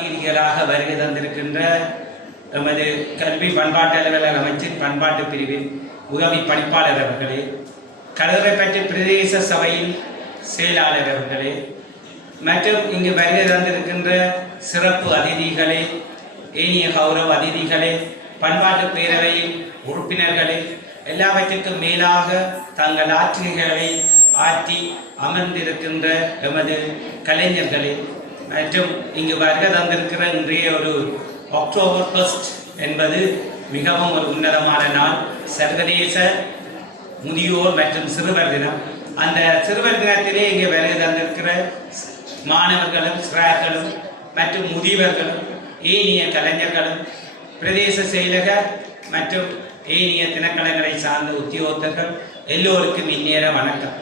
அதிகாரிகளாக வருகை தந்திருக்கின்ற எமது கல்வி பண்பாட்டு அலுவலர் அமைச்சின் பண்பாட்டு பிரிவின் உதவி பணிப்பாளர் அவர்களே கடற்கரைப்பற்று பிரதேச சபையின் செயலாளர் அவர்களே மற்றும் இங்கு வருகை தந்திருக்கின்ற சிறப்பு அதிதிகளே ஏனிய கௌரவ அதிதிகளே பண்பாட்டு பேரவையின் உறுப்பினர்களே எல்லாவற்றிற்கும் மேலாக தங்கள் ஆற்றுகைகளை ஆற்றி அமர்ந்திருக்கின்ற எமது கலைஞர்களே மற்றும் இங்கு வருகை தந்திருக்கிற இன்றைய ஒரு அக்டோபர் ஃபர்ஸ்ட் என்பது மிகவும் ஒரு உன்னதமான நாள். சர்வதேச முதியோர் மற்றும் சிறுவர் தினம். அந்த சிறுவர் தினத்திலே இங்கே வருகை தந்திருக்கிற மாணவர்களும் சிறார்களும் மற்றும் முதியவர்களும் ஏனிய கலைஞர்களும் பிரதேச செயலக மற்றும் ஏனிய தினக்கலங்களை சார்ந்த உத்தியோகத்தர்கள் எல்லோருக்கும் இந்நேர வணக்கம்.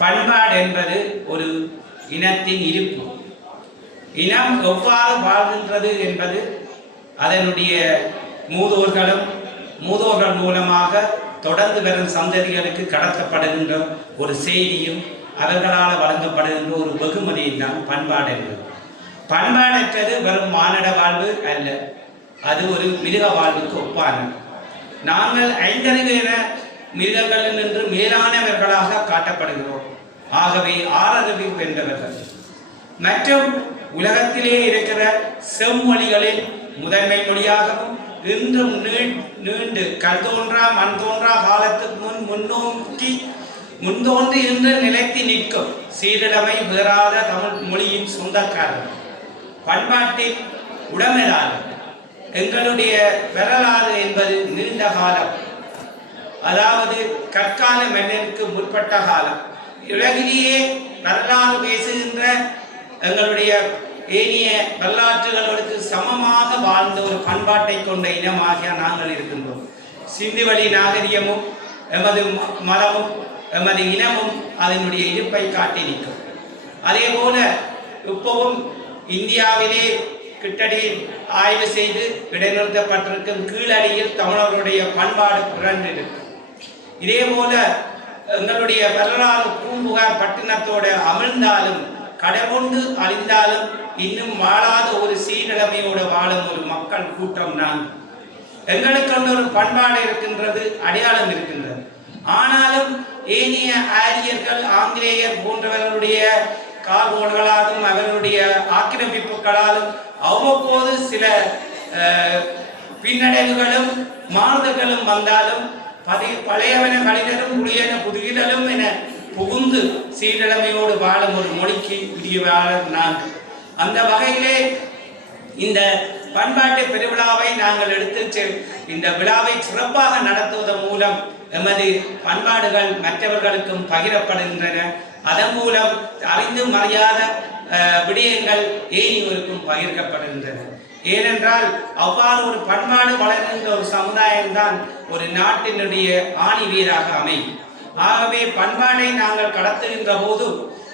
பண்பாடு என்பது ஒரு இனத்தின் இருப்பு. இனம் எவ்வாறு வாழ்கின்றது என்பது அதனுடைய மூதோர்களும் மூதோர்கள் மூலமாக தொடர்ந்து வரும் சந்ததிகளுக்கு கடத்தப்படுகின்ற ஒரு செய்தியும் அவர்களால் வழங்கப்படுகின்ற ஒரு வெகுமதியும் தான் பண்பாடு என்பது. பண்பாடற்றது வெறும் மானிட வாழ்வு அல்ல அது ஒரு மிருக வாழ்வுக்கு ஒப்பானது. நாங்கள் ஐந்தறிவு என மிருகங்களில் நின்று மேலானவர்களாக காட்டப்படுகிறோம். ஆகவே ஆறறிவு வென்றவர்கள் மற்றும் உலகத்திலே இருக்கிற செம்மொழிகளில் முதன்மை மொழியாகவும் இன்றும் நீண்டு கல் தோன்றா மண் தோன்றா காலத்துக்கு முன் முன்னோக்கி முன்தோன்றி இன்று நிலைத்து நிற்கும் சீரிடமை பெறாத தமிழ் மொழியின் சொந்தக்காரர். பண்பாட்டின் உடமையாளர். எங்களுடைய வரலாறு என்பது நீண்ட காலம். அதாவது கற்கால மன்னனுக்கு முற்பட்ட காலம். உலகிலேயே வரலாறு பேசுகின்ற எங்களுடைய ஏனிய வரலாற்றுகளோடு சமமாக வாழ்ந்த ஒரு பண்பாட்டை கொண்ட இனமாகிய நாங்கள் இருக்கின்றோம். சிந்துவெளி நாகரிகமும் எமது ம- மதமும் எமது இனமும் அதனுடைய இருப்பை காட்டி நிற்கும். அதே போல இப்பவும் இந்தியாவிலே கிட்டடி ஆய்வு செய்து இடைநிறுத்தப்பட்டிருக்கும் கீழடியில் தமிழர்களுடைய பண்பாடு பிறந்திருக்கும் இதே போல எங்களுடைய வரலாறு பூம்புகார் பட்டினத்தோடு அமிழ்ந்தாலும் கடவுண்டு அழிந்தாலும் இன்னும் வாழாத ஒரு சீரழமையோடு வாழும் ஒரு மக்கள் கூட்டம் நாங்கள். எங்களுக்கு ஒரு பண்பாடு இருக்கின்றது அடையாளம் இருக்கின்றது. ஆனாலும் ஏனைய ஆரியர்கள் ஆங்கிலேயர் போன்றவர்களுடைய கால்கோடுகளாலும் அவர்களுடைய ஆக்கிரமிப்புகளாலும் அவ்வப்போது சில பின்னடைவுகளும் மாறுதல்களும் வந்தாலும் பழையவன கழிதலும் புதியன புதுகிடலும் என புகுந்து சீரழமையோடு வாழும் ஒரு மொழிக்கு உரியவாளர் நான் அந்த வகையிலே இந்த பண்பாட்டு பெருவிழாவை நாங்கள் எடுத்து இந்த விழாவை சிறப்பாக நடத்துவதன் மூலம் எமது பண்பாடுகள் மற்றவர்களுக்கும் பகிரப்படுகின்றன அதன் மூலம் அறிந்தும் அறியாத அஹ், விடயங்கள் ஏனியோருக்கும் பகிர்க்கப்படுகின்றன ஏனென்றால் அவ்வாறு ஒரு பண்பாடு வளர்கின்ற ஒரு சமுதாயம்தான் ஒரு நாட்டினுடைய ஆணி வீராக அமையும். ஆகவே பண்பாடை நாங்கள் கடத்துகின்ற போது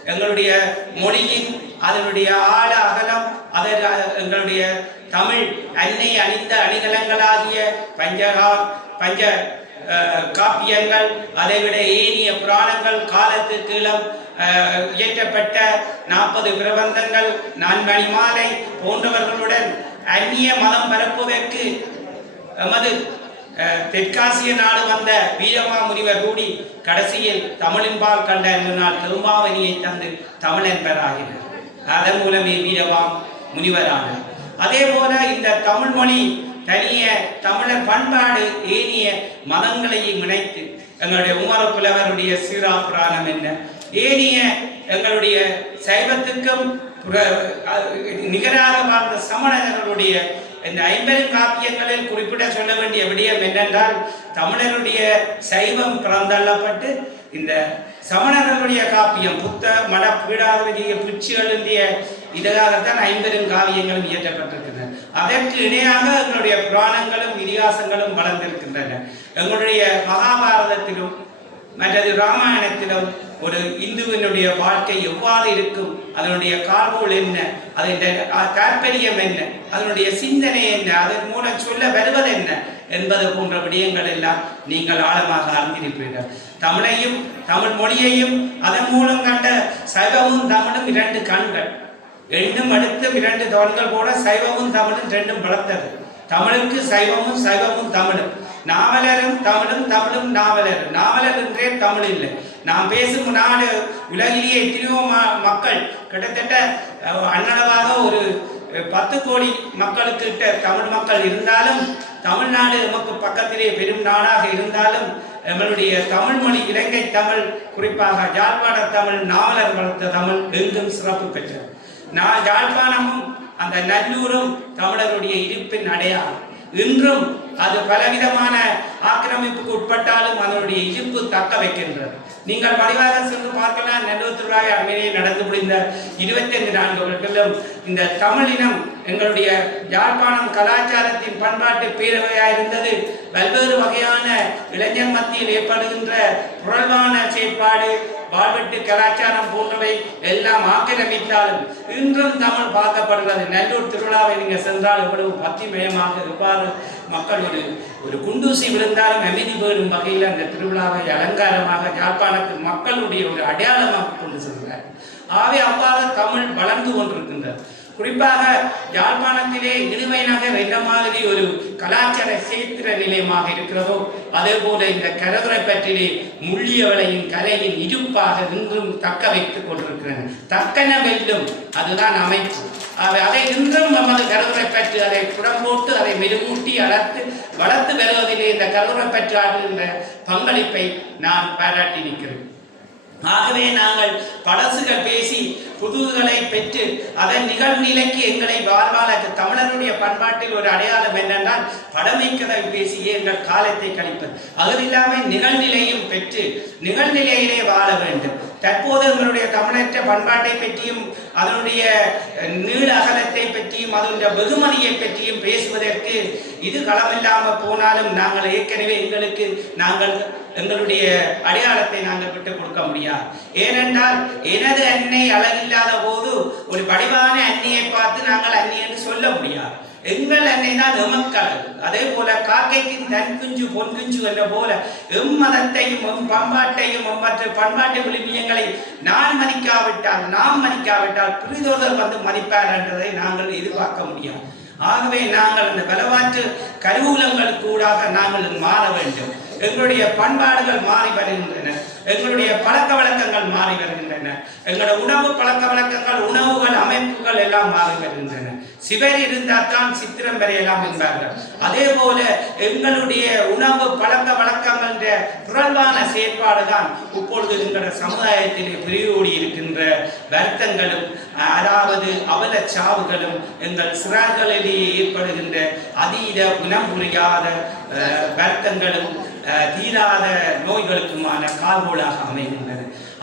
எங்களுடைய மொழியின் அதனுடைய ஆழ அகலம் அதன் எங்களுடைய தமிழ் அன்னை அணிந்த அணிகலங்களாகிய பஞ்சகா பஞ்ச காப்பியங்கள் அதைவிட ஏனிய புராணங்கள் காலத்துக்கு இளம் இயற்றப்பட்ட நாற்பது பிரபந்தங்கள் நான்மணி மாலை போன்றவர்களுடன் அந்நிய மதம் பரப்புவதற்கு எமது அஹ், தெற்காசிய நாடு வந்த வீரமா முனிவர் கூடி கடைசியில் தமிழின்பால் கண்ட நாள் திருமாவனியை தந்து தமிழன் பெறாகினர் அதன் மூலமே வீரவாம் முனிவரானார் அதே போல இந்த தமிழ் மொழி தனிய தமிழர் பண்பாடு ஏனிய மதங்களையும் இணைத்து எங்களுடைய உமர புலவருடைய சீரா புராணம் என்ன? ஏனிய எங்களுடைய சைவத்துக்கும் நிகராக வாழ்ந்த சமணர்களுடைய இந்த ஐம்பெரும் காப்பியங்களில் குறிப்பிட சொல்ல வேண்டிய விடயம் என்னென்றால் தமிழருடைய சைவம் பிறந்தள்ளப்பட்டு இந்த சமணர்களுடைய காப்பியம் புத்த மட பீடாதிபதிய பிச்சு எழுந்திய இதற்காகத்தான் ஐம்பெரும் காவியங்களும் இயற்றப்பட்டிருக்கின்றன. அதற்கு இணையாக எங்களுடைய புராணங்களும் இதிகாசங்களும் வளர்ந்திருக்கின்றன. எங்களுடைய மகாபாரதத்திலும் மற்றது ராமாயணத்திலும் ஒரு இந்துவினுடைய வாழ்க்கை எவ்வாறு இருக்கும்? அதனுடைய கால்கோள் என்ன? அதனுடைய தாற்பயம் என்ன? அதனுடைய சிந்தனை என்ன? அதன் மூலம் சொல்ல வருவது என்ன? என்பது போன்ற விடயங்கள் எல்லாம் நீங்கள் ஆழமாக அறிந்திருப்பீர்கள். தமிழையும் தமிழ் மொழியையும் அதன் மூலம் கண்ட சைவமும் தமிழும் இரண்டு கண்கள். எண்ணும் அடுத்தும் இரண்டு தோன்கள் போல சைவமும் தமிழும் ரெண்டும் வளர்த்தது. தமிழுக்கு சைவமும் சைவமும் தமிழும். நாவலரும் தமிழும் தமிழும் நாவலர் நாவலர் என்றே தமிழ் இல்லை. நாம் பேசும் நாடு உலகிலேயே எத்தனையோ மக்கள் கிட்டத்தட்ட அன்னளவாக ஒரு பத்து கோடி மக்களுக்கிட்ட தமிழ் மக்கள் இருந்தாலும் தமிழ்நாடு நமக்கு பக்கத்திலே பெரும் நாடாக இருந்தாலும் நம்மளுடைய தமிழ் மொழி இலங்கை தமிழ் குறிப்பாக யாழ்ப்பாண தமிழ் நாவலர் வளர்த்த தமிழ் எங்கும் சிறப்பு பெற்றது. நான் யாழ்ப்பாணமும் அந்த நல்லூரும் தமிழருடைய இருப்பின் அடையாளம். இன்றும் அது பலவிதமான ஆக்கிரமிப்புக்கு உட்பட்டாலும் அதனுடைய இருப்பு தக்க வைக்கின்றது. நீங்கள் வடிவாக சென்று பார்க்கலாம். நல்லூர் திருவிழாவை அண்மையிலே நடந்து முடிந்த இருபத்தி ஐந்து நான்கு வருடங்களும் இந்த தமிழினம் எங்களுடைய யாழ்ப்பாணம் கலாச்சாரத்தின் பண்பாட்டு பேரவையாக இருந்தது. பல்வேறு வகையான இளைஞர் மத்தியில் ஏற்படுகின்ற புரள்வான செயற்பாடு வாழ்வெட்டு கலாச்சாரம் போன்றவை எல்லாம் ஆக்கிரமித்தாலும் இன்றும் தமிழ் பார்க்கப்படுகிறது. நல்லூர் திருவிழாவை நீங்கள் சென்றால் எவ்வளவு பக்திமயமாக இருப்பார் மக்கள் ஒரு ஒரு குண்டூசி விழுந்தாலும் அமைதி பெறும் வகையில் அந்த திருவிழாவை அலங்காரமாக யாழ்ப்பாணத்து மக்களுடைய ஒரு அடையாளமாக கொண்டு செல்கிறார். ஆகவே அவ்வாறு தமிழ் வளர்ந்து கொண்டிருக்கின்றது. குறிப்பாக யாழ்ப்பாணத்திலே இனிமையாக நகர் என்ன மாதிரி ஒரு கலாச்சார சேத்திர நிலையமாக இருக்கிறதோ அதே போல இந்த கரதுரை பற்றிலே முள்ளியவளையின் கலையின் இருப்பாக இன்றும் தக்க வைத்துக் கொண்டிருக்கிறது. தக்கன வெல்லும் அதுதான் அமைப்பு. அவை அதை இன்றும் நமது கருதுரை பற்றி அதை புறம்போட்டு அதை மெருகூட்டி வளர்த்து வளர்த்து வருவதிலே இந்த கருதுரை பற்றி பங்களிப்பை நான் பாராட்டி நிற்கிறேன். ஆகவே நாங்கள் பழசுகள் பேசி புதுகளை பெற்று அதன் நிகழ்நிலைக்கு எங்களை வாழ்வாழ தமிழருடைய பண்பாட்டில் ஒரு அடையாளம் என்னென்றால் பழமைக்கதை பேசியே எங்கள் காலத்தை கழிப்பது. அது இல்லாமல் நிகழ்நிலையும் பெற்று நிகழ்நிலையிலே வாழ வேண்டும். தற்போது எங்களுடைய தமிழற்ற பண்பாட்டை பற்றியும் அதனுடைய அஹ், நீள அகலத்தை பற்றியும் அதனுடைய வெகுமதியை பற்றியும் பேசுவதற்கு இது களமில்லாமல் போனாலும் நாங்கள் ஏற்கனவே எங்களுக்கு நாங்கள் எங்களுடைய அடையாளத்தை நாங்கள் விட்டுக் கொடுக்க முடியாது. ஏனென்றால் எனது அன்னை அழகில்லாத போது ஒரு வடிவான அன்னியை பார்த்து நாங்கள் அன்னி என்று சொல்ல முடியாது. எங்கள் அன்னை தான் எமக்கு அதே போல காக்கைக்கு தன் குஞ்சு பொன் குஞ்சு என்ற போல எம் மதத்தையும் எம் பண்பாட்டையும் மற்ற பண்பாட்டு விழுமியங்களை நான் மதிக்காவிட்டால் நாம் மதிக்காவிட்டால் புரிதோதல் வந்து மதிப்பார் என்றதை நாங்கள் எதிர்பார்க்க முடியாது ஆகவே நாங்கள் இந்த பலவாற்று கருவூலங்களுக்கு ஊடாக நாங்கள் மாற வேண்டும். எங்களுடைய பண்பாடுகள் மாறி வருகின்றன. எங்களுடைய பழக்க வழக்கங்கள் மாறி வருகின்றன. எங்களுடைய உணவு பழக்க வழக்கங்கள் உணவுகள் அமைப்புகள் எல்லாம் மாறி வருகின்றன. சிவர் இருந்தால் தான் சித்திரம் வரையலாம் என்பார்கள். அதே போல எங்களுடைய உணவு பழக்க வழக்கம் என்ற புரள்வான செயற்பாடு தான் இப்பொழுது எங்களோட சமுதாயத்திலே பிரிவோடி இருக்கின்ற வருத்தங்களும் அதாவது அவல சாவுகளும் எங்கள் சிறார்களிடையே ஏற்படுகின்ற அதீத குணம் புரியாத வருத்தங்களும் தீராத நோய்களுக்குமான கால்கோளாக அமைகின்றன.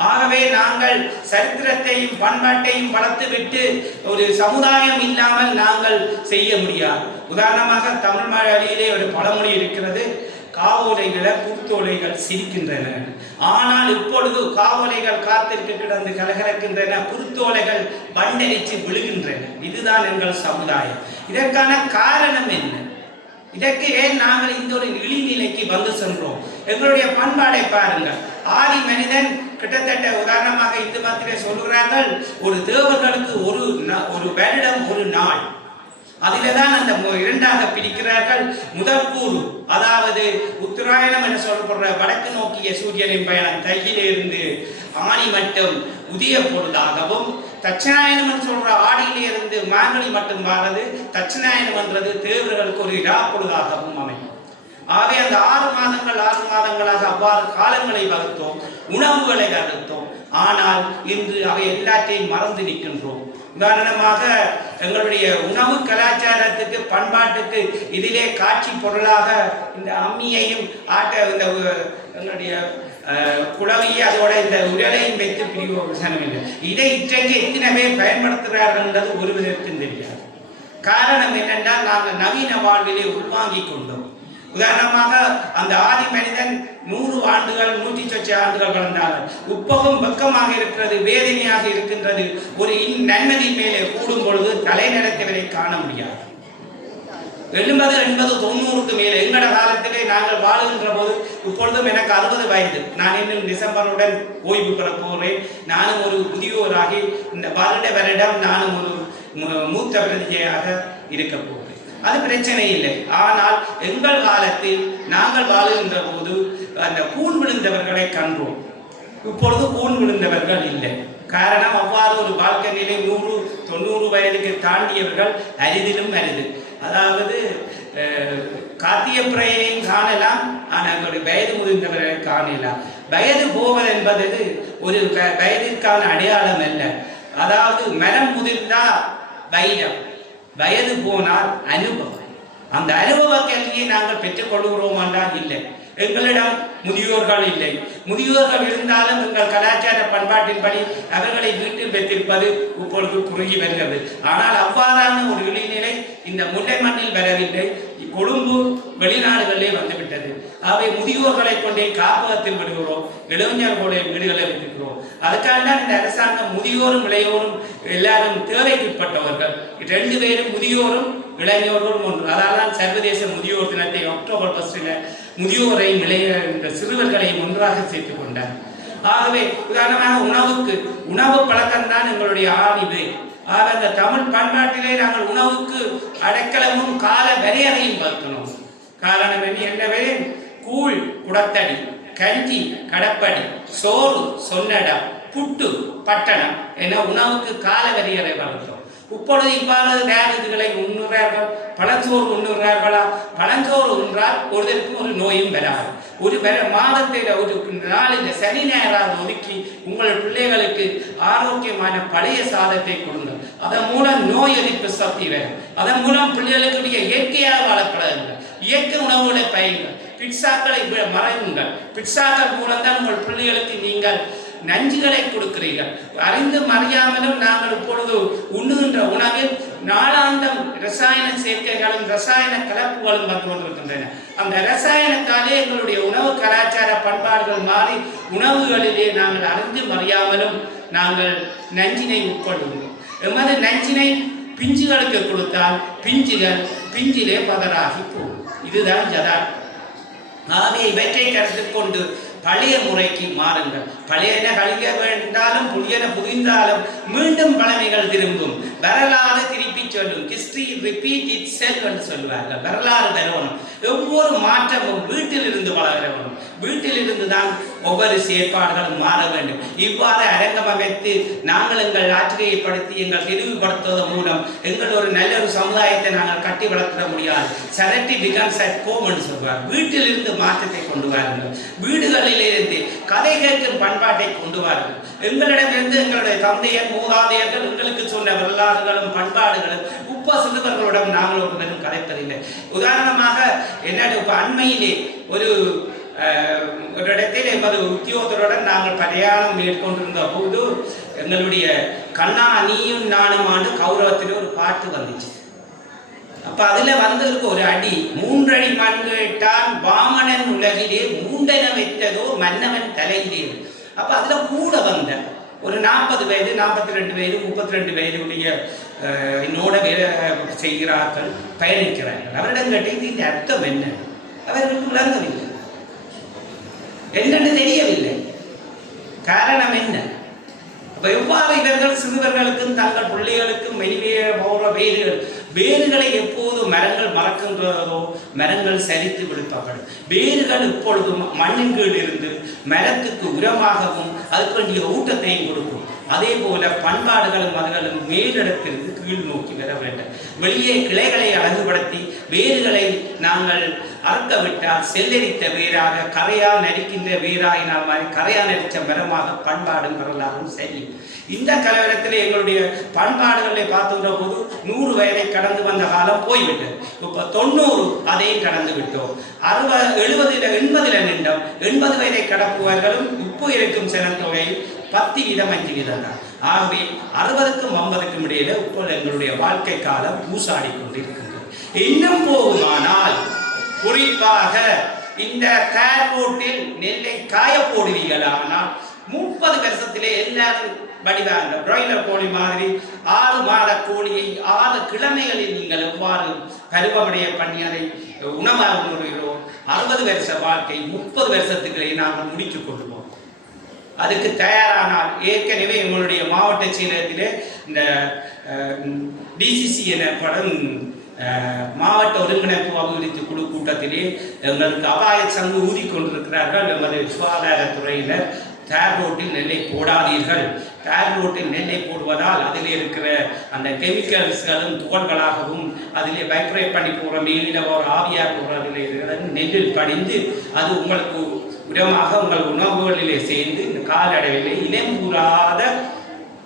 ஆகவே நாங்கள் சரித்திரத்தையும் பண்பாட்டையும் வளர்த்துவிட்டு ஒரு சமுதாயம் இல்லாமல் நாங்கள் செய்ய முடியாது. உதாரணமாக தமிழ் மொழியிலே ஒரு பழமொழி இருக்கிறது காவோலைகளை புத்தோலைகள் சிரிக்கின்றன. ஆனால் இப்பொழுது காவலைகள் காத்திற்கு கிடந்து கலகலக்கின்றன குருத்தோலைகள் பண்டரிச்சு விழுகின்றன. இதுதான் எங்கள் சமுதாயம். இதற்கான காரணம் என்ன? இதற்கு ஏன் நாங்கள் இந்த ஒரு இழிநிலைக்கு வந்து சென்றோம்? எங்களுடைய பண்பாடை பாருங்கள். ஆதி மனிதன் கிட்டத்தட்ட உதாரணமாக இந்து மதத்திலே சொல்லுகிறார்கள் ஒரு தேவர்களுக்கு ஒரு ந- ஒரு வருடம் ஒரு நாள். அதிலே தான் அந்த இரண்டாக பிரிக்கிறார்கள். முதல் கூறு அதாவது உத்தராயணம் என்று சொல்லப்படுற வடக்கு நோக்கிய சூரியனின் பயணம் தையிலிருந்து ஆணி மட்டும் உதிய பொழுதாகவும் தட்சிணாயனம் என்று சொல்ற ஆடியிலிருந்து மாங்கனி மட்டும் வாரது தட்சிணாயனம் என்றது தேவர்களுக்கு ஒரு இடா பொழுதாகவும் அமையும். ஆகவே அந்த ஆறு மாதங்கள் ஆறு மாதங்களாக அவ்வாறு காலங்களை வகுத்தோம் உணவுகளை வகுத்தோம். ஆனால் இன்று அவை எல்லாத்தையும் மறந்து நிற்கின்றோம். உதாரணமாக எங்களுடைய உணவு கலாச்சாரத்துக்கு பண்பாட்டுக்கு இதிலே காட்சி பொருளாக இந்த அம்மியையும் ஆட்ட இந்த எங்களுடைய அஹ், அதோட இந்த உரலையும் வைத்து பிரிவோசனம் இல்லை இதை இன்றைக்கு எத்தனை பேர் பயன்படுத்துகிறார்கள்ன்றது ஒரு விதத்தின் தெரியாது. காரணம் என்னென்றால் நாங்கள் நவீன வாழ்விலே உள்வாங்கிக் கொண்டோம். உதாரணமாக அந்த ஆதி மனிதன் நூறு ஆண்டுகள் நூற்றி சொச்ச ஆண்டுகள் வளர்ந்தார்கள் உப்பகம் வெக்கமாக இருக்கிறது வேதனையாக இருக்கின்றது. ஒரு இன் நன்மதி மேலே கூடும் பொழுது தலை நடத்தவரை காண முடியாது. எழுபது எண்பது தொண்ணூறுக்கு மேலே எங்கட காலத்திலே நாங்கள் வாழுகின்ற போது இப்பொழுதும் எனக்கு அறுபது வயது. நான் இன்னும் டிசம்பருடன் ஓய்வு பெற போகிறேன். நானும் ஒரு புதியோராகி இந்த வருட வருடம் நானும் ஒரு மூத்த பிரதிஜையாக இருக்க போகிறேன். அது பிரச்சனை இல்லை. ஆனால் எங்கள் காலத்தில் நாங்கள் வாழுகின்ற போது அந்த கூண் விழுந்தவர்களை கண்டோம். இப்பொழுது கூண் விழுந்தவர்கள் இல்லை. காரணம் அவ்வாறு ஒரு வாழ்க்கை நிலை நூறு தொண்ணூறு வயதுக்கு தாண்டியவர்கள் அரிதிலும் அரிது. அதாவது காத்திய பிரையையும் காணலாம் ஆனால் எங்களுடைய வயது முதிர்ந்தவர்களை காணலாம். வயது போவது என்பது ஒரு வயதிற்கான அடையாளம் அல்ல. அதாவது மனம் முதிர்ந்தா வைரம். வயது போனால் அனுபவம். அந்த அனுபவ கல்வியை நாங்கள் பெற்றுக்கொள்கிறோம் என்றால் இல்லை. எங்களிடம் முதியோர்கள் இல்லை. முதியோர்கள் இருந்தாலும் எங்கள் கலாச்சார பண்பாட்டின்படி அவர்களை வீட்டில் வைத்திருப்பது இப்பொழுது குறுகி வருகிறது. ஆனால் அவ்வாறான ஒரு இழிநிலை இந்த முல்லை மண்ணில் வரவில்லை. கொழும்பு வெளிநாடுகளிலே வந்துவிட்டது. அவை முதியோர்களை கொண்டே காப்பகத்தில் விடுகிறோம். இளைஞர்களுடைய வீடுகளை விடுகிறோம் அதுக்காக தான் இந்த அரசாங்கம் முதியோரும் இளையோரும் எல்லாரும் தேவைக்குட்பட்டவர்கள். ரெண்டு பேரும் முதியோரும் இளைஞர்களும் ஒன்று. அதால் தான் சர்வதேச முதியோர் தினத்தை அக்டோபர் ஃபர்ஸ்டில் முதியோரையும் இளைய சிறுவர்களை சிறுவர்களையும் ஒன்றாக சேர்த்துக் கொண்டார். ஆகவே உதாரணமாக உணவுக்கு உணவு பழக்கம்தான் எங்களுடைய ஆணிவு ஆக அந்த தமிழ் பண்பாட்டிலே நாங்கள் உணவுக்கு அடைக்கலமும் கால வரையறையும் பார்க்கணும் காரணம் என்ன என்னவே கூழ் குடத்தடி கஞ்சி கடப்படி சோறு சொன்னடம் புட்டு பட்டணம் என உணவுக்கு கால வரையறை வளர்த்தோம் இப்பொழுது இவ்வாறு நேரத்துகளை உண்ணுகிறார்கள் பழஞ்சோறு உண்ணுகிறார்களா பழஞ்சோறு உன்றால் ஒருதற்கும் ஒரு நோயும் வராது. ஒரு வர மாதத்தில் ஒரு நாளில் சனி ஞாயிறாவது ஒதுக்கி உங்கள் பிள்ளைகளுக்கு ஆரோக்கியமான பழைய சாதத்தை கொடுங்கள். அதன் மூலம் நோய் எதிர்ப்பு சக்தி வரும். அதன் மூலம் பிள்ளைகளுக்கு இயற்கையாக வாழப்படாதுங்கள் இயற்கை உணவுகளை பயிர்கள். பிட்சாக்களை மறைவுங்கள் பிட்சாக்கள் மூலம் தான் உங்கள் பிள்ளைகளுக்கு நீங்கள் நஞ்சுகளை கொடுக்கிறீர்கள். அறிந்தும் அறியாமலும் நாங்கள் இப்பொழுது உண்ணுகின்ற உணவில் நாளாந்தம் ரசாயன சேர்க்கைகளும் ரசாயன கலப்புகளும் வந்து கொண்டிருக்கின்றன. அந்த ரசாயனத்தாலே எங்களுடைய உணவு கலாச்சார பண்பாடுகள் மாறி உணவுகளிலே நாங்கள் அறிந்து அறியாமலும் நாங்கள் நஞ்சினை உட்கொள்கிறோம் எமது நஞ்சினை பிஞ்சுகளுக்கு கொடுத்தால் பிஞ்சுகள் பிஞ்சிலே பதராகி போகும். இதுதான் ஜதார்த்தம். ஆகவே இவற்றை கருத்தில் கொண்டு பழைய முறைக்கு மாறுங்கள். பழையன கழிக்க வேண்டாலும் புதியன புரிந்தாலும் மீண்டும் பழமைகள் திரும்பும். வரலாறு திருப்பி சொல்லும். ஹிஸ்டரி ரிப்பீட் இட் செல்வ் என்று சொல்வார்கள் வரலாறு வரணும் ஒவ்வொரு மாற்றமும் வீட்டில் இருந்து வளர வீட்டில் இருந்து தான் ஒவ்வொரு செயற்பாடுகளும் மாற வேண்டும். இவ்வாறு அரங்கம் அமைத்து நாங்கள் எங்கள் ஆற்றுகைப்படுத்தி எங்கள் தெளிவுபடுத்துவதன் மூலம் எங்கள் ஒரு நல்ல ஒரு சமுதாயத்தை நாங்கள் கட்டி வளர்த்திட முடியாது. சரட்டி பிகம்ஸ் அட் ஹோம் என்று சொல்வார் வீட்டிலிருந்து மாற்றத்தை கொண்டு வாருங்கள். வீடுகளிலிருந்து கதை கேட்கும் பண்பாட்டை கொண்டு வாருங்கள். எங்களிடமிருந்து எங்களுடைய தந்தையர் மூதாதையர்கள் எங்களுக்கு சொன்ன வரலாறுகளும் பண்பாடுகளும் உப்ப சிறுவர்களுடன் நாங்கள் ஒருவரும் கதைப்பதில்லை. உதாரணமாக என்னோட இப்போ அண்மையிலே ஒரு ஒரு இடத்தில் எமது உத்தியோகத்தருடன் நாங்கள் பிரயாணம் மேற்கொண்டிருந்த போது எங்களுடைய கண்ணா நீயும் நானும் கௌரவத்தில் ஒரு பாட்டு வந்துச்சு. அப்போ அதில் வந்திருக்கு ஒரு அடி மூன்றடி மண் கேட்டான் வாமனன் உலகிலே மூண்டன வைத்ததோ மன்னவன் தலையிலே. அப்போ அதில் கூட வந்த ஒரு நாற்பது வயது நாற்பத்தி ரெண்டு வயது முப்பத்தி ரெண்டு வயதுடைய என்னோட வேலை செய்கிறார்கள் பயணிக்கிறார்கள். அவரிடம் கேட்டு இது அர்த்தம் என்ன? அவர்களுக்கு விளங்கவில்லை. என்னென்று தெரியவில்லை. காரணம் என்ன? எவ்வாறு இவர்கள் சிறுவர்களுக்கும் தங்கள் பிள்ளைகளுக்கும் வெளியே போகிற வேர்கள் வேர்களை எப்போது மரங்கள் மறக்கின்றதோ மரங்கள் சரித்து விடுப்பார்கள் வேர்கள் இப்பொழுதும் மண்ணின் கீழ் இருந்து மரத்துக்கு உரமாகவும் அதுக்கு வேண்டிய ஊட்டத்தையும் கொடுக்கும். அதே போல பண்பாடுகளும் மதங்களும் மேலிடத்திற்கு கீழ் நோக்கி வர வேண்டும். வெளியே கிளைகளை அழகுபடுத்தி வேர்களை நாங்கள் அறுக்க விட்டால் செல்லரித்த வேராக கரையா நடிக்கின்ற வேராயினால் மாதிரி கரையா நடித்த மரமாக பண்பாடும் வரலாறும் சரி. இந்த கலவரத்தில் எங்களுடைய பண்பாடுகளை பார்த்துக்கிற போது நூறு வயதை கடந்து வந்த காலம் போய்விட்டது. இப்போ தொண்ணூறு அதையும் கடந்து விட்டோம். அறுபது எழுபதுல எண்பதுல நின்றோம். எண்பது வயதை கடப்புவர்களும் இப்போ இருக்கும் சனத்தொகை பத்து வீதம் அஞ்சு வீதம் தான். ஆகவே அறுபதுக்கும் ஐம்பதுக்கும் இடையில இப்போ எங்களுடைய வாழ்க்கை காலம் பூசாடி கொண்டிருக்கின்றது இன்னும் போகுமானால் குறிப்பாக இந்த கார்போட்டில் நெல்லை காய போடுவீர்களானால் முப்பது வருஷத்திலே எல்லாரும் வடிவாங்க. அந்த பிராய்லர் கோழி மாதிரி ஆறு மாத கோழியை ஆறு கிழமைகளில் நீங்கள் எவ்வாறு பருவமடைய பண்ணி அதை உணவாக உண்ணுகிறோம் அறுபது வருஷ வாழ்க்கை முப்பது வருஷத்துக்களை நாங்கள் முடித்துக் கொள்வோம். அதுக்கு தயாரானால் ஏற்கனவே எங்களுடைய மாவட்ட செயலகத்திலே இந்த டிசிசி எனப்படும் மாவட்ட ஒருங்கிணைப்பு அபிவிருத்தி குழு கூட்டத்திலே எங்களுக்கு அபாய சங்கு ஊதிக்கொண்டிருக்கிறார்கள். எமது சுகாதாரத்துறையினர் டேர் ரோட்டில் நெல்லை போடாதீர்கள். டேர் ரோட்டில் நெல்லை போடுவதால் அதில் இருக்கிற அந்த கெமிக்கல்ஸ்களும் துகள்களாகவும் அதிலே வைப்ரேட் பண்ணி போகிற மேலில் ஒரு ஆவியாக போகிற அதில் இருக்கிறது. நெல்லில் படிந்து அது உங்களுக்கு உரமாக உங்கள் உணவுகளிலே சேர்ந்து இந்த காலடைவிலே இனம்பூராத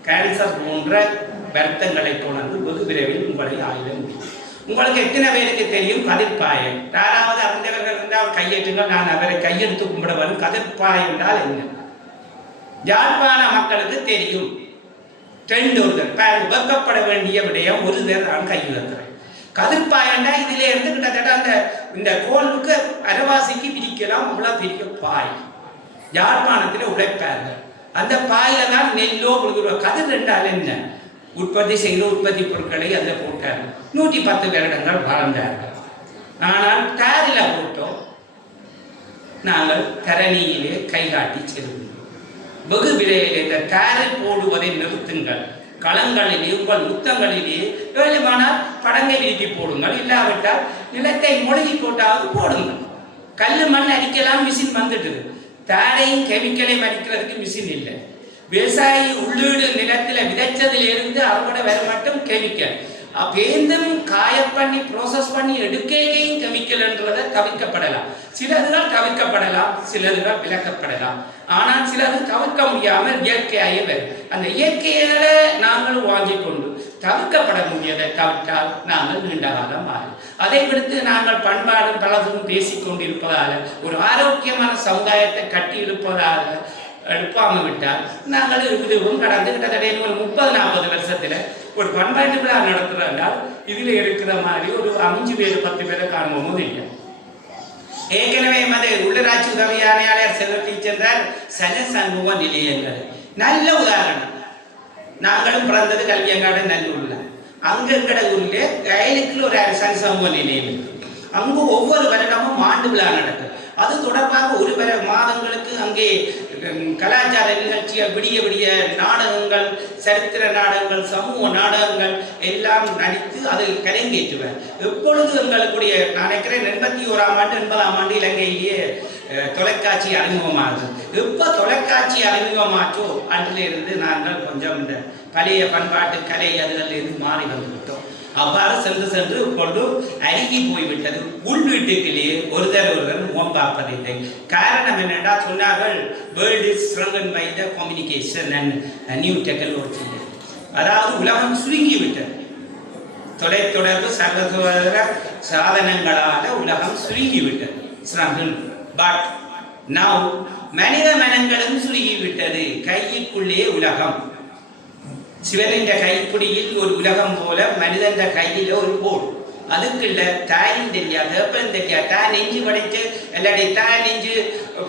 கேன்சர் போன்ற வருத்தங்களை தொடர்ந்து வெகு விரைவில் உங்களை ஆயுத முடியும். உங்களுக்கு எத்தனை பேருக்கு தெரியும்? கதிர்பாயம் யாராவது அறிந்தவர்கள் இருந்தால் கையெட்டுங்கள் நான் அவரை கையெடுத்து கும்பிட கதிர்பாயம் என்றால் என்ன? யாழ்ப்பாண மக்களுக்கு தெரியும். தெண்டூர்கள் ஒருத்தர் வெக்கப்பட வேண்டிய விடயம் ஒரு பேர் நான் கையுதத்துறேன் கதிர்ப்பாயண்டா இதுல இருந்து கிட்டத்தட்ட அந்த இந்த கோலுக்கு அரவாசிக்கு பிரிக்கலாம் அவ்வளவு பெரிய பாய். யாழ்ப்பாணத்தில் உழைப்பார்கள். அந்த பாயில தான் நெல்லோ கொடுக்குறோம். கதிர் என்றால் என்ன? உற்பத்தி செய்த உற்பத்தி பொருட்களை அதில் போட்டார். நூற்றி பத்து வருடங்கள் வாழ்ந்தார்கள் ஆனால் டேரில் போட்டோம். நாங்கள் தரணியிலே கைகாட்டி செல்வோம். வெகு விரைவில் இந்த டேரில் போடுவதை நிறுத்துங்கள். களங்களிலே உங்கள் முத்தங்களிலே வேண்டுமானால் படங்கை வீட்டி போடுங்கள். இல்லாவிட்டால் நிலத்தை மொழிகி போட்டாவது போடுங்கள். கல் மண் அடிக்கலாம் மிஷின் வந்துட்டுது. தாரையும் கெமிக்கலையும் அடிக்கிறதுக்கு மிஷின் இல்லை. விவசாயி உள்ளீடு நிலத்துல விதைச்சதிலிருந்து அறுவடை வர மட்டும் கெமிக்கல். வேந்தும் காய பண்ணி ப்ரோசஸ் பண்ணி எடுக்கையும் கெமிக்கல்ன்றதை தவிர்க்கப்படலாம். சிலதுகள் தவிர்க்கப்படலாம் சிலதுகள் விளக்கப்படலாம். ஆனால் சிலது தவிர்க்க முடியாமல் இயற்கையாகவே வரும். அந்த இயற்கைகளை நாங்கள் வாங்கி கொண்டு தவிர்க்கப்பட முடியதை தவிர்த்தால் நாங்கள் நீண்ட காலம் மாறும் அதை விடுத்து நாங்கள் பண்பாடும் பலதும் பேசிக் கொண்டிருப்பதால ஒரு ஆரோக்கியமான சமுதாயத்தை கட்டி இருப்பதாக எடுப்பாம விட்டால் நாங்கள் இதுவும் கடந்து கிட்டத்தட்ட இன்னும் ஒரு முப்பது நாற்பது வருஷத்துல ஒரு பண்பாட்டு விழா நடத்துறதால் இதுல இருக்கிற மாதிரி ஒரு அஞ்சு பேர் பத்து பேரை காணுவோம் இல்லை. ஏற்கனவே எமது உள்ளராட்சி உதவி ஆணையாளர் செல்வத்தை சென்றார். சன சண்முக நிலையங்கள் நல்ல உதாரணம். நாங்களும் பிறந்தது கல்வியங்காடு நல்லூர்ல. அங்க எங்கட ஊர்ல வயலுக்குள்ள ஒரு சன சமூக நிலையம் இருக்கு. அங்கு ஒவ்வொரு வருடமும் ஆண்டு விழா நடக்கும். அது தொடர்பாக ஒரு வர மாதங்களுக்கு அங்கே கலாச்சார நிகழ்ச்சிகள் விடிய விடிய நாடகங்கள் சரித்திர நாடகங்கள் சமூக நாடகங்கள் எல்லாம் நடித்து அது கலைங்கேற்றுவர் எப்பொழுது எங்களுக்குடைய நான் நினைக்கிறேன் எண்பத்தி ஓராம் ஆண்டு எண்பதாம் ஆண்டு இலங்கையிலேயே தொலைக்காட்சி அறிமுகமாகுது எப்போ தொலைக்காட்சி அறிமுகமாச்சோ அன்றிலிருந்து நாங்கள் கொஞ்சம் இந்த பழைய பண்பாட்டு கலை அதுகளில் இருந்து மாறி வந்துவிட்டோம். அவ்வாறு சென்று சென்று கொண்டு அருகி போய்விட்டது. உள் வீட்டுக்குள்ளேயே ஒருத்தர் ஒருவர் முகம் பார்ப்பதில்லை. காரணம் என்னென்றா சொன்னார்கள் world is shrunken by the communication and new technology அதாவது உலகம் சுருங்கி விட்டது தொலைத்தொடர்பு சர்வதேச சாதனங்களால உலகம் சுருங்கி விட்டது ஸ்ட்ரங்கன் பட் நவ் மனித மனங்களும் சுருங்கி விட்டது உலகம் சிவனின் கைப்பிடியில் ஒரு உலகம் போல மனிதன் கையில ஒரு போல். அதுக்குள்ள தாயும் தெரியாது தகப்பனும் தெரியாது தான் நெஞ்சு படைத்து எல்லாடைய தான் நெஞ்சு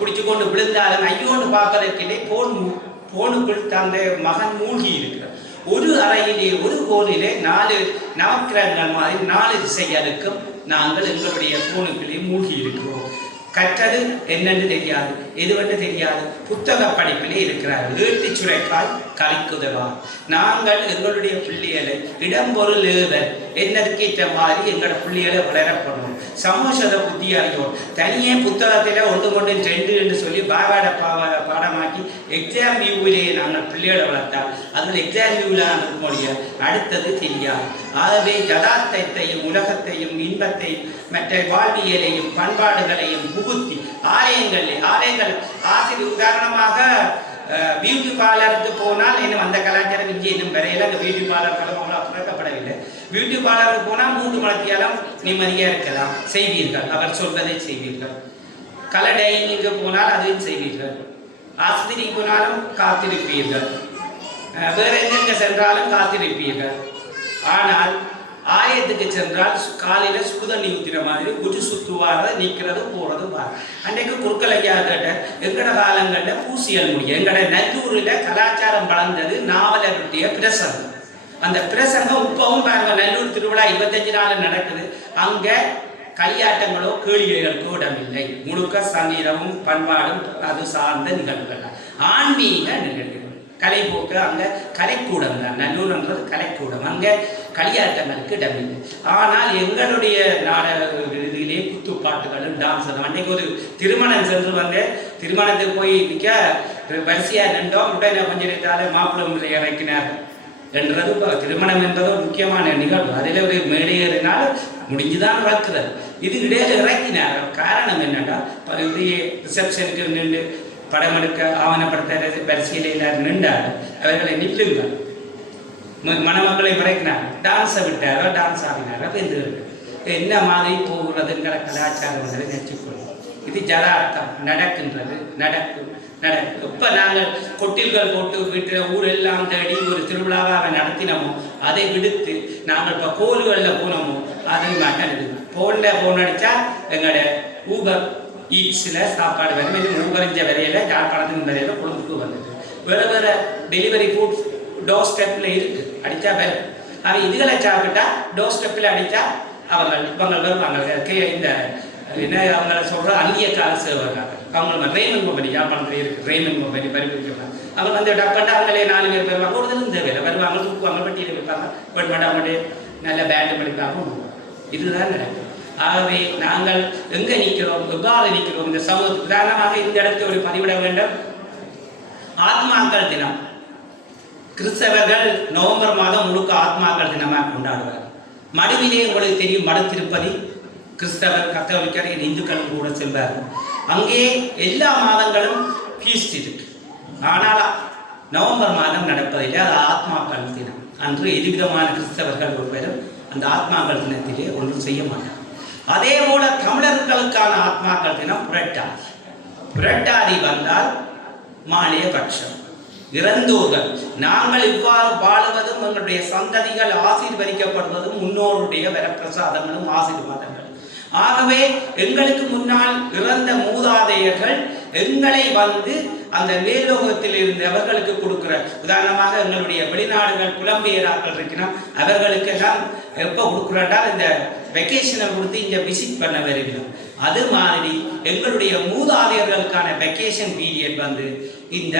பிடிச்சு கொண்டு விழுந்தாலும் ஐயோன்னு பார்ப்பதற்கில்லை போன் மூ- போனுக்குள் தந்த மகன் மூழ்கி இருக்கிறார். ஒரு அறையிலே ஒரு கோலிலே நாலு நவக்கிரகங்கள் மாதிரி நாலு திசையருக்கும் நாங்கள் எங்களுடைய போனுக்குள்ளே மூழ்கி இருக்கிறோம். கற்றது என்னன்னு தெரியாது எதுவென்று தெரியாது. புத்தக படிப்பிலே இருக்கிறார். ஈட்டி சுரைக்காய் கலிக்குதவா நாங்கள் எங்களுடைய பிள்ளைகளை இடம்பொருள் ஏவர். என்னதுக்கேற்ற மாதிரி எங்களோட பிள்ளைகளை வளரப்படணும். சமோஷத புத்தி அறிவோம் தனியே புத்தகத்தில் ஒன்று கொண்டு ரெண்டு என்று சொல்லி பாவாட பாவ பாடமாக்கி எக்ஸாம் வியூவிலே நாங்கள் பிள்ளையோட வளர்த்தால் அதில் எக்ஸாம் வியூவில் இருக்க முடியும் அடுத்தது தெரியாது. ஆகவே யதார்த்தத்தையும் உலகத்தையும் இன்பத்தையும் மற்ற வாழ்வியலையும் பண்பாடுகளையும் புகுத்தி ஆலயங்களில் ஆலயங்கள் ஆசிரியர் உதாரணமாக பியூட்டி பார்லருக்கு போனால் இன்னும் அந்த கலாச்சாரம் இங்கே இன்னும் வரையில. அந்த பியூட்டி பார்லர் படம் திறக்கப்படவில்லை பியூட்டி பார்லருக்கு போனால் மூன்று மலத்தியாலும் நிம்மதியாக இருக்கலாம். செய்வீர்கள். அவர் சொல்வதை செய்வீர்கள். கலர் டைனிங்கு போனால் அதையும் செய்வீர்கள். ஆஸ்பத்திரி போனாலும் காத்திருப்பீர்கள். வேற எங்கெங்க சென்றாலும் காத்திருப்பீர்கள். ஆனால் ஆயத்துக்கு சென்றால் சு- காலையில சுடுதண்ணி ஊத்தின மாதிரி குஜு சுத்துவார நிற்கிறது போகிறது பார் அன்றைக்கு குறுக்கல் ஐயா கேட்ட எங்கட காலங்களில் பூசியல் முடியும் எங்கட நல்லூரில் கலாச்சாரம் வளர்ந்தது நாவலருடைய பிரசங்கம். அந்த பிரசங்கம் இப்பவும் பாருங்க நல்லூர் திருவிழா இருபத்தஞ்சு நாள் நடக்குது. அங்க கையாட்டங்களோ கேளிகைகளுக்கோ இடமில்லை. முழுக்க சங்கீதமும் பண்பாடும் அது சார்ந்த நிகழ்வுகள் ஆன்மீக நிகழ்வுகள். கலை போக்கு அங்க கலைக்கூடம் தான். நல்லூர்ன்றது கலைக்கூடம். அங்க களியாட்டங்களுக்கு இடமில்லை. ஆனால் எங்களுடைய நாடக இதிலே குத்துப்பாட்டுகளும் டான்ஸ் அன்னைக்கு ஒரு திருமணம் சென்று வந்தேன். திருமணத்துக்கு போய் நிற்க வரிசையா நின்றோம். உடனே கொஞ்ச நேரத்தால் மாப்பிள்ளை இறக்கினார் என்றது திருமணம் என்பது முக்கியமான நிகழ்வு. அதில் ஒரு மேடையேறினால் முடிஞ்சுதான் இறக்குறார் இது இடையில இறக்கினார் காரணம் என்னன்னா இப்ப இது ரிசப்ஷனுக்கு நின்று படம் எடுக்க ஆவணப்படுத்த வரிசையில் நின்றார். அவர்களை நில்லுங்கள். மணமக்களை விரைக்கினார் டான்ஸை விட்டாரோ டான்ஸ் ஆகினாரோ வெந்து என்ன மாதிரி போகிறதுங்கிற கலாச்சாரம் நினைச்சுக்கொள்ளும் இது ஜதார்த்தம் நடக்கின்றது. நடக்கும். நடக்கும் இப்போ நாங்கள் கொட்டில்கள் போட்டு வீட்டில் ஊரெல்லாம் தேடி ஒரு திருவிழாவை நடத்தினோமோ அதை விடுத்து நாங்கள் இப்போ கோவில்களில் போனோமோ அதை மட்டும் இது ஃபோனில் ஃபோன் அடித்தா எங்களோட ஊபர் ஈட்ஸில் சாப்பாடு வரும் இது ஊபரிஞ்ச விலையில் யாழ்ப்பாணத்தின் விலையில் கொழும்புக்கு வந்தது. வேறு வேறு டெலிவரி ஃபுட் டோர் ஸ்டெப்பில் இருக்குது அடித்தா வரும் அவன் இதுகளை சாப்பிட்டா டோர் ஸ்டெப்பில் அடித்தா அவங்க இவங்க வருவாங்க. கே இந்த என்ன அவங்கள சொல்கிற அந்நிய கால சேவர்கள் அவங்க ரேமன் கம்பெனி யாழ்ப்பாணத்தில் இருக்குது ரேமன் கம்பெனி பரிபிக்கிறாங்க அவங்க வந்து டப்பண்டா அவங்களே நாலு பேர் வருவாங்க. ஒரு தினம் தேவையில்லை. வருவாங்க தூக்குவாங்க பெட்டியில் வைப்பாங்க. பட் மட்டும் அவங்களே நல்ல பேண்டு படிப்பாங்க இதுதான் நடக்கும். ஆகவே நாங்கள் எங்கே நிற்கிறோம்? எவ்வாறு நிற்கிறோம்? இந்த சமூகத்துக்கு உதாரணமாக இந்த இடத்தை ஒரு பதிவிட வேண்டும். ஆத்மாக்கள் தினம். கிறிஸ்தவர்கள் நவம்பர் மாதம் முழுக்க ஆத்மாக்கள் தினமாக கொண்டாடுவார் மடுவிலே உங்களுக்கு தெரியும் மடு திருப்பதி கிறிஸ்தவர் கத்தோலிக்கர் இந்துக்கள் கூட செல்வார்கள். அங்கே எல்லா மாதங்களும் ஃபீஸ்ட் இருக்கு. ஆனால் நவம்பர் மாதம் நடப்பதில்லை அது ஆத்மாக்கள் தினம். அன்று எதுவிதமான கிறிஸ்தவர்கள் ஒருவரும் அந்த ஆத்மாக்கள் தினத்திலே ஒன்றும் செய்ய மாட்டார். அதே போல தமிழர்களுக்கான ஆத்மாக்கள் தினம் புரட்டாதி. புரட்டாதி வந்தால் மாலைய பட்சம். இறந்தோர்கள் நாங்கள் இவ்வாறு வாழுவதும் எங்களுடைய சந்ததிகள் ஆசீர்வதிக்கப்படுவதும் முன்னோருடைய வரப்பிரசாதங்களும் ஆசீர்வாதங்கள். ஆகவே எங்களுக்கு முன்னால் இறந்த மூதாதையர்கள் எங்களை வந்து அந்த மேலோகத்தில் இருந்து அவர்களுக்கு கொடுக்கிற உதாரணமாக எங்களுடைய வெளிநாடுகள் புலம்பெயராக்கள் இருக்கிறோம் அவர்களுக்கு எல்லாம் எப்போ கொடுக்குறோம்னா இந்த வெக்கேஷனை கொடுத்து இங்கே விசிட் பண்ண வருகிறோம். அது மாதிரி எங்களுடைய மூதாதையர்களுக்கான வெக்கேஷன் பீரியட் வந்து இந்த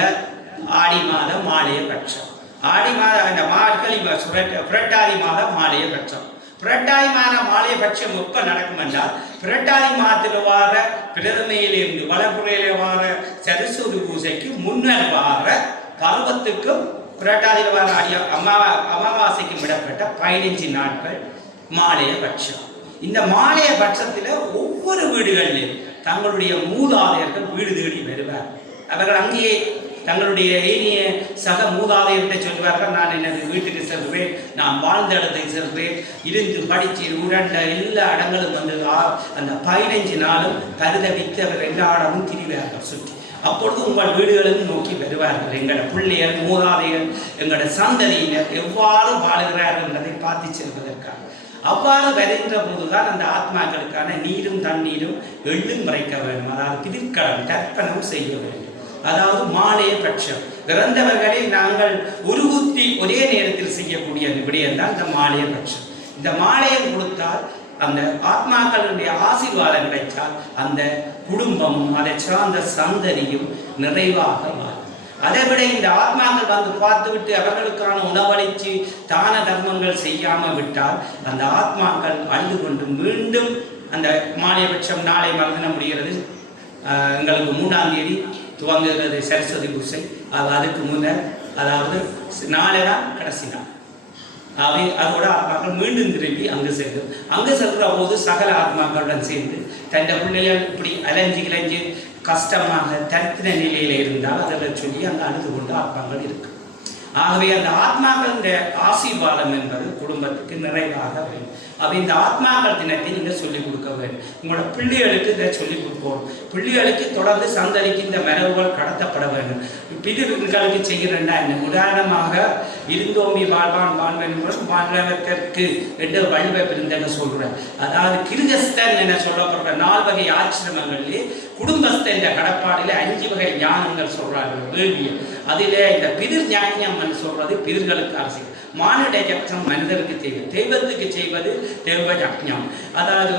ஆடி மாதம் மாலைய பட்சம் ஆடி மாதம் இந்த மார்கழி மா- சுரட்ட- புரட்டாதி மாதம் மாலைய பட்சம் புரட்டாதி மாதம் மாலைய எப்ப நடக்கும் என்றால் புரட்டாதி மாதத்தில் வார பிரதமையிலிருந்து வளப்புறையில வார சரஸ்வதி பூஜைக்கு முன்னர் வார பருவத்துக்கும் புரட்டாதியில் வார அடியா அமாவா அமாவாசைக்கும் விடப்பட்ட பதினஞ்சு நாட்கள் மாலைய பட்சம் இந்த மாலைய பட்சத்தில் ஒவ்வொரு வீடுகளிலும் தங்களுடைய மூதாதையர்கள் வீடு தேடி வருவார். அவர்கள் அங்கேயே தங்களுடைய ஏனிய சக மூதாதையர்கிட்ட சொல்லுவார்கள் நான் எனது வீட்டுக்கு செல்வேன். நான் வாழ்ந்த இடத்தை செல்வேன். இருந்து படித்து உரண்ட எல்லா இடங்களும் வந்து அந்த பதினைஞ்சு நாளும் பரிதவித்து அவர் எல்லா இடமும் திரிவார்கள் சுற்றி. அப்பொழுது உங்கள் வீடுகளும் நோக்கி வருவார்கள். எங்களோட பிள்ளைகள் மூதாதையர் எங்களோட சந்ததியினர் எவ்வாறு வாழுகிறார்கள் என்பதை பார்த்து செல்வதற்காக. அவ்வாறு வருகின்ற போதுதான் அந்த ஆத்மாக்களுக்கான நீரும் தண்ணீரும் எள்ளும் மறைக்க வேண்டும். அதாவது பிதிர்க்கடன் தர்ப்பணம் செய்ய வேண்டும். அதாவது மாலைய பட்சம் இறந்தவர்களை நாங்கள் உருகுத்தி ஒரே நேரத்தில் செய்யக்கூடிய விடயம் தான் இந்த மாலைய பட்சம் இந்த மாலையை கொடுத்தால் அந்த ஆத்மாக்களுடைய ஆசீர்வாதம் கிடைத்தால் அந்த குடும்பமும் அதை சார்ந்த சந்ததியும் நிறைவாக மாறும். அதை விட இந்த ஆத்மாக்கள் வந்து பார்த்துவிட்டு அவர்களுக்கான உணவளித்து தான தர்மங்கள் செய்யாமல் விட்டால் அந்த ஆத்மாக்கள் அழுது கொண்டு மீண்டும் அந்த மாலையபட்சம் நாளை மறந்துட முடிகிறது. ஆஹ் எங்களுக்கு மூணாம் தேதி துவங்குகிறது சரஸ்வதி பூசை அது அதுக்கு முன்னர் அதாவது நாளை தான் கடைசி நாள். அவை அதோட ஆத்மாக்கள் மீண்டும் திரும்பி அங்கு செல்லும். அங்கு செல்கிற போது சகல ஆத்மாக்களுடன் சேர்ந்து தன் பிள்ளைகள் இப்படி அலைஞ்சு கிளைஞ்சு கஷ்டமாக தரித்தின நிலையில இருந்தால் அதை சொல்லி அந்த அழுது கொண்டு ஆத்மாக்கள் இருக்கு ஆகவே அந்த ஆத்மாக்களுடைய ஆசீர்வாதம் என்பது குடும்பத்துக்கு நிறைவாக வேண்டும். அப்ப இந்த ஆத்மாக்கள் தினத்தை நீங்க சொல்லிக் கொடுக்க வேண்டும். உங்களோட பிள்ளைகளுக்கு இதை சொல்லிக் கொடுக்கணும் பிள்ளைகளுக்கு தொடர்ந்து சந்ததிக்கு இந்த மரபுகள் கடத்தப்பட வேண்டும். பிள்ளைகளுக்கு செய்கிறேன்டா என்ன? உதாரணமாக இருந்தோம்பி வாழ்வான் வாழ்வன் வாழ்வதற்கு என்ற வள்ளுவ பிரிந்தன்னு சொல்றேன் அதாவது கிருகஸ்தன் என சொல்லப்படுற நாலு வகை ஆசிரமங்களிலே குடும்பஸ்த என்ற கடப்பாடிலே அஞ்சு வகை ஞானங்கள் சொல்கிறார்கள் வேள்வியை அதிலே இந்த பிதிர் ஞானியம் சொல்றது பிதிர்களுக்கு அரசியல். மானிட மனிதருக்கு செய்வது தெய்வத்துக்கு செய்வது தெய்வ ஜக்ஞம் அதாவது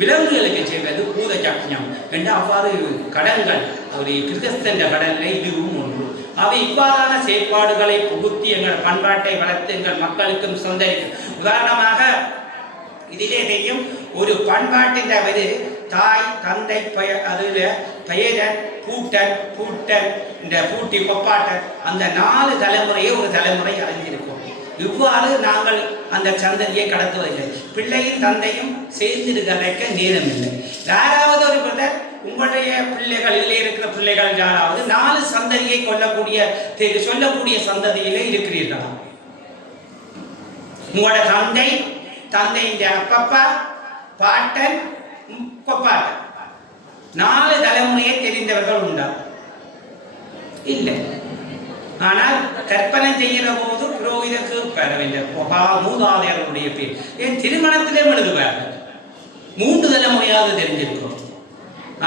விலங்குகளுக்கு செய்வது பூத ஜக்ஞம் என்று அவ்வாறு கடன்கள் அவருடைய கிருதஸ்தன்ற கடலில் இதுவும் ஒன்று. அவை இவ்வாறான செயற்பாடுகளை புகுத்தி எங்கள் பண்பாட்டை வளர்த்து எங்கள் மக்களுக்கும் சொந்தரிக்கும் உதாரணமாக இதிலே தெரியும் ஒரு பண்பாட்டின் அவது தாய் தந்தை பெயர் அதில் பெயரன் பூட்டன் பூட்டன் இந்த பூட்டி பொப்பாட்டன் அந்த நாலு தலைமுறையே ஒரு தலைமுறை அறிஞ்சிருக்கும் இவ்வாறு நாங்கள் அந்த சந்ததியை கடத்துவதில்லை பிள்ளையும் தந்தையும் சேர்ந்து கதைக்க நேரம் இல்லை யாராவது ஒரு பிரதர் உங்களுடைய பிள்ளைகள் இல்லை இருக்கிற பிள்ளைகள் யாராவது நாலு சந்ததியை கொல்லக்கூடிய சொல்லக்கூடிய சந்ததியிலே இருக்கிறீர்களா? உங்களோட தந்தை தந்தையின் அப்பப்பா பாட்டன் ம், கொப்பாட்டன் நாலு தலைமுறையை தெரிந்தவர்கள் உண்டா? இல்லை. ஆனால் கற்பனை செய்கிற போது புரோகிதக்கு பெற வேண்டிய புகா மூதாதையர்களுடைய பேர் ஏன் திருமணத்திலே எழுதுவார்கள் மூன்று தலைமுறையாவது தெரிஞ்சிருக்கிறோம்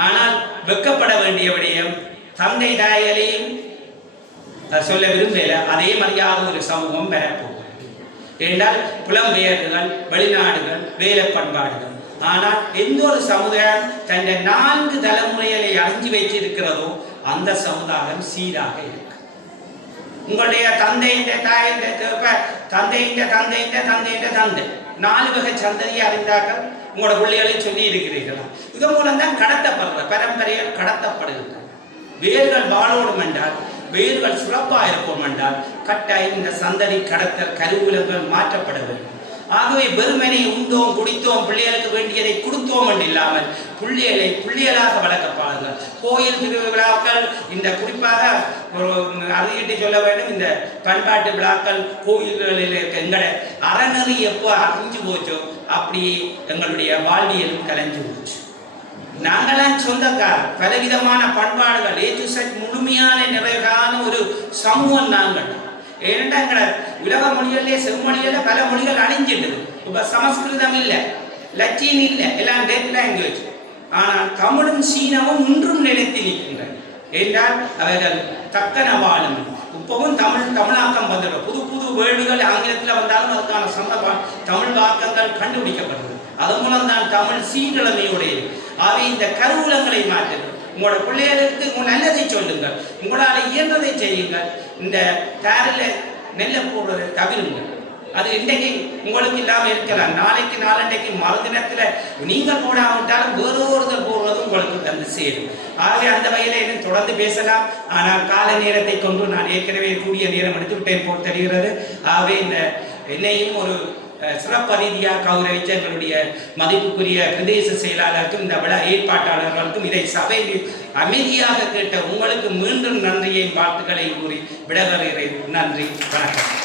ஆனால் வெக்கப்பட வேண்டிய விடயம் தந்தை தாயலையும் சொல்ல விரும்பல அதே மரியாத ஒரு சமூகம் பெறப்போகும் என்றால் புலம்பெயர்கள் வெளிநாடுகள் வேலை பண்பாடுகள் ஆனால் எந்த ஒரு சமுதாயம் தன்னை நான்கு தலைமுறைகளை அறிஞ்சு வைத்திருக்கிறதோ அந்த சமுதாயம் சீராக இருக்கும் உங்களுடைய தந்தையின் தாயின் தந்தையின் தந்தையின் தந்தையின் தந்தை. நாலு வகை சந்ததியை அறிந்தார்கள். உங்களோட பிள்ளைகளை சொல்லி இருக்கிறீர்களா? இது மூலம் தான் கடத்தப்படுற பரம்பரையால் கடத்தப்படுகின்றன வேர்கள் வாழோடும் என்றால் வேர்கள் சுரப்பாக இருக்கும் என்றால் கட்டாயம் இந்த சந்ததி கடத்தல் கருவூலங்கள் மாற்றப்பட வேண்டும். ஆகவே வெறுமனை உண்டோம் குடித்தோம் பிள்ளைகளுக்கு வேண்டியதை கொடுத்தோம் என்று இல்லாமல் புள்ளியலாக வளர்க்க பாருங்கள். கோயில் திருவிழாக்கள் இந்த குறிப்பாக ஒரு அறியிட்டு சொல்ல வேண்டும் இந்த பண்பாட்டு விழாக்கள் கோயில்களில் இருக்க எங்களை அறநெறி எப்போ அறிஞ்சு போச்சோ அப்படி எங்களுடைய வாழ்வியலும் கலைஞ்சு போச்சு. நாங்களாம் சொந்தக்கார் பலவிதமான பண்பாடுகள் ஏ டு முழுமையான நிறைவான ஒரு சமூகம் நாங்கள். ஏனென்றால் உலக மொழிகளிலே செம்மொழிகள பல மொழிகள் அழிஞ்சிட்டது. இப்போ சமஸ்கிருதம் இல்லை லத்தீன் இல்லை எல்லாம் டெட் லாங்குவேஜ் ஆனால் தமிழும் சீனமும் இன்றும் நிலைத்து நிற்கின்றன. என்றால் அவைகள் தக்கன வாழும். இப்பவும் தமிழ் தமிழாக்கம் வந்துடும் புது புது வேர்டுகள் ஆங்கிலத்தில் வந்தாலும் அதுக்கான சொந்த தமிழ் வாக்கங்கள் கண்டுபிடிக்கப்படுது. அதன் மூலம் தான் தமிழ் சீர்கிழமையுடையது அவை இந்த கருவூலங்களை மாற்று. உங்களோட பிள்ளைகளுக்கு உங்க நல்லதை உங்களால் இயன்றதை செய்யுங்கள். இந்த தேரில் நெல்லை போடுறதை தவிருங்கள். அது இன்றைக்கு உங்களுக்கு இல்லாமல் இருக்கலாம். நாளைக்கு நாளன்றைக்கு மறுதினத்தில் நீங்கள் போடாவிட்டாலும் வேறு ஒருத்தர் போடுறது உங்களுக்கு தந்து சேரும். ஆகவே அந்த வகையில் இன்னும் தொடர்ந்து பேசலாம். ஆனால் கால நேரத்தை கொண்டு நான் ஏற்கனவே கூடிய நேரம் எடுத்து விட்டேன் போல் தெரிகிறது. ஆகவே இந்த என்னையும் ஒரு சிறப்பு ரீதியாக கௌரவிச்ச எங்களுடைய மதிப்புக்குரிய பிரதேச செயலாளருக்கும் இந்த விழா ஏற்பாட்டாளர்களுக்கும் இதை சபையில் அமைதியாக கேட்ட உங்களுக்கு மீண்டும் நன்றியை வாழ்த்துக்களை கூறி விடவருகிறேன் நன்றி வணக்கம்.